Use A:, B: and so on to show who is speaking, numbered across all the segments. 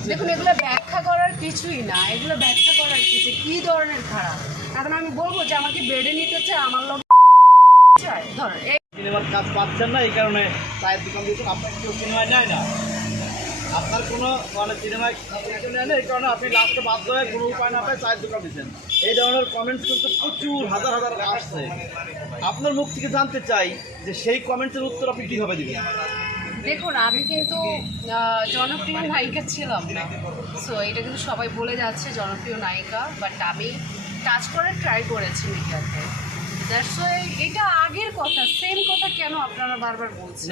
A: কাছে
B: দেখুন, এগুলো ব্যাখ্যা করার কিছুই না। এগুলো ব্যাখ্যা করার কি যে কি ধরনের খারাপ? এখন আমি বলব যে আমাকে বেডে নিতে চায় আমার লোক
A: সিনেমার কাজ পাচ্ছেন না, এই কারণে চায়ের দোকান দিয়েছেন আপনাকে কেউ সিনেমায় নেয় না। আপনার কোনো মানে সিনেমায় নেয় না, এই কারণে আপনি লাস্টে বাধ্য হয়ে কোনো উপায় না পেয়ে চায়ের দোকান দিচ্ছেন। এই ধরনের কমেন্টস কিন্তু প্রচুর, হাজার হাজার আসছে। আপনার মুখ থেকে জানতে চাই যে সেই কমেন্টসের উত্তর আপনি কীভাবে দিবেন?
B: দেখুন আমি কিন্তু জনপ্রিয় নায়িকা ছিলাম না। সো এটা কিন্তু সবাই বলে যাচ্ছে জনপ্রিয় নায়িকা বাট আমি কাজ করার ট্রাই করেছি মিডিয়াতে। দ্যাটস ওয়াই এটা আগের কথা সেম কথা কেন আপনারা বারবার বলছেন?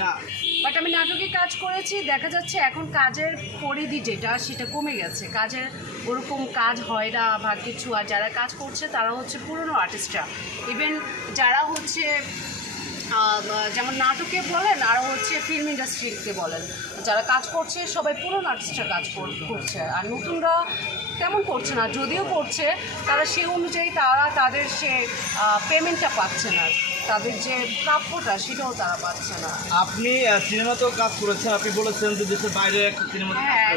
B: বাট আমি নাটকে কাজ করেছি দেখা যাচ্ছে এখন কাজের পরিধি যেটা সেটা কমে গেছে। কাজের ওরকম কাজ হয় না বা কিছু আর যারা কাজ করছে তারা হচ্ছে পুরনো আর্টিস্টরা ইভেন যারা হচ্ছে যেমন নাটকে বলেন আর হচ্ছে ফিল্ম ইন্ডাস্ট্রিতে বলেন। যারা কাজ করছে সবাই পুরনো আর্টিস্টরা কাজ কর- করছে। আর নতুনরা তেমন করছে না যদিও করছে তারা সেই অনুযায়ী তারা তাদের সে পেমেন্টটা পাচ্ছে না। তাদের যে প্রাপ্যটা সেটাও তারা পাচ্ছে না।
A: আপনি সিনেমাতেও কাজ করেছেন আপনি বলেছেন যে দেশের বাইরে একটা সিনেমা
B: হ্যাঁ,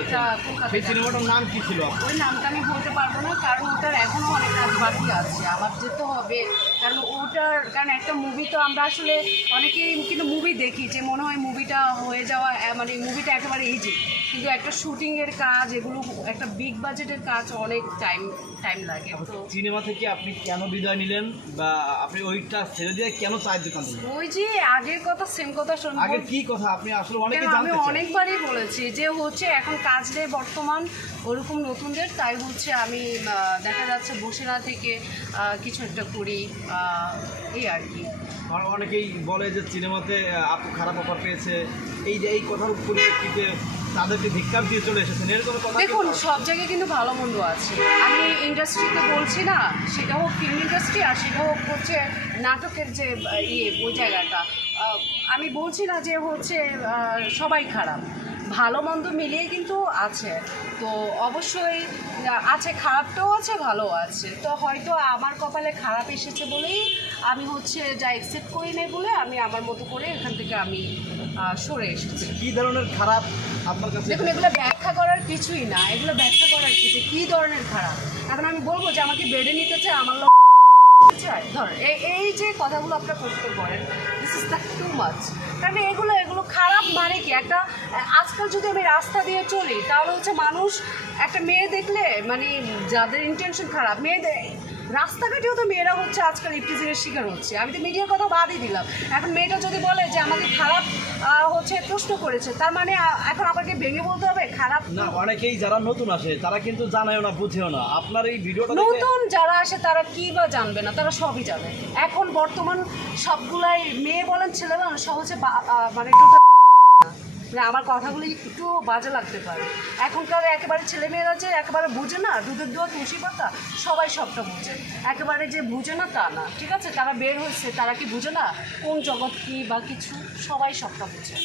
A: সেই সিনেমাটার নাম কি ছিল
B: ওই নামটা আমি বলতে পারব না কারণ ওটার এখনও অনেক কাজ বাকি আছে আমার যেতে হবে। কারণ ওটার কারণ একটা মুভি তো আমরা আসলে অনেকেই কিন্তু মুভি দেখি যে মনে হয় মুভিটা হয়ে যাওয়া মানে মুভিটা একেবারে ইজি কিন্তু একটা শুটিংয়ের কাজ এগুলো একটা বিগ বাজেটের কাজ অনেক টাইম টাইম লাগে। তো
A: সিনেমা থেকে আপনি কেন বিদায় নিলেন? বা আপনি ওইটা ছেড়ে দিয়ে কেন চায়ের দোকান
B: ওই যে আগের কথা সেম কথা শুনব।
A: আগের কি কথা? আপনি আসলে অনেকে
B: আমি অনেকবারই বলেছি যে হচ্ছে এখন কাজ নেই বর্তমান ওরকম নতুনদের তাই হচ্ছে আমি দেখা যাচ্ছে বসে না থেকে কিছু একটা করি এই আর কি।
A: অনেকেই বলে যে সিনেমাতে আপু খারাপ অফার পেয়েছে। এই যে এই কথার পরিপ্রেক্ষিতে তাদেরকে ধিক্কার দিয়ে চলে এসেছেন। এরকম কথা
B: দেখুন সব জায়গায় কিন্তু ভালো মন্দ আছে। আমি ইন্ডাস্ট্রিতে বলছি না সেটা হোক ফিল্ম ইন্ডাস্ট্রি আর সেটা হোক হচ্ছে নাটকের যে ইয়ে ওই জায়গাটা। আমি বলছি না যে হচ্ছে সবাই খারাপ। ভালো মন্দ মিলিয়ে কিন্তু আছে। তো অবশ্যই আছে খারাপটাও আছে ভালো আছে। তো হয়তো আমার কপালে খারাপ এসেছে বলেই আমি হচ্ছে যা অ্যাকসেপ্ট করি নাই বলে আমি আমার মতো করে এখান থেকে আমি সরে এসেছি।
A: কি ধরনের খারাপ আপনার কাছে?
B: দেখুন এগুলো ব্যাখ্যা করার কিছুই না। এগুলো ব্যাখ্যা করার কিছু কি ধরনের খারাপ? এখন আমি বলব যে আমাকে বেডে নিতে চায় আমার লোক চায় ধর এই এই যে কথাগুলো আপনার করতে পারেন this is the too much কারণ এগুলো এগুলো খারাপ মানে কি? একটা, আজকাল যদি আমি রাস্তা দিয়ে চলি, তাহলে হচ্ছে মানুষ, একটা মেয়ে দেখলে মানে যাদের ইন্টেনশন খারাপ, মেয়েদের, রাস্তাঘাটেও তো মেয়েরা হচ্ছে আজকাল ইফটিজিংয়ের শিকার হচ্ছে। আমি তো মিডিয়ার কথা বাদই দিলাম। এখন মেয়েটা যদি বলে যে, আমাকে খারাপ হচ্ছে প্রশ্ন করেছে। তার মানে এখন আমাকে ভেঙে বলতে হবে খারাপ
A: না অনেকেই যারা নতুন আসে তারা কিন্তু জানেও না বুঝেও না। আপনার এই ভিডিওটা
B: নতুন যারা আসে তারা কি বা জানবে না? তারা সবই জানে। এখন বর্তমান সবগুলাই মেয়ে বলেন ছেলে বলেন সহজে মানে মানে আমার কথাগুলি একটু বাজে লাগতে পারে। এখনকার একেবারে ছেলেমেয়েরা যে একেবারে বুঝে না, দুধের দোয়া, তুলসী পাতা, সবাই সবটা বুঝে। একেবারে যে বুঝে না, তা না, ঠিক আছে? তারা বের হয়েছে, তারা কি বুঝে না? কোন জগৎ কী বা কিছু, সবাই সবটা বুঝে।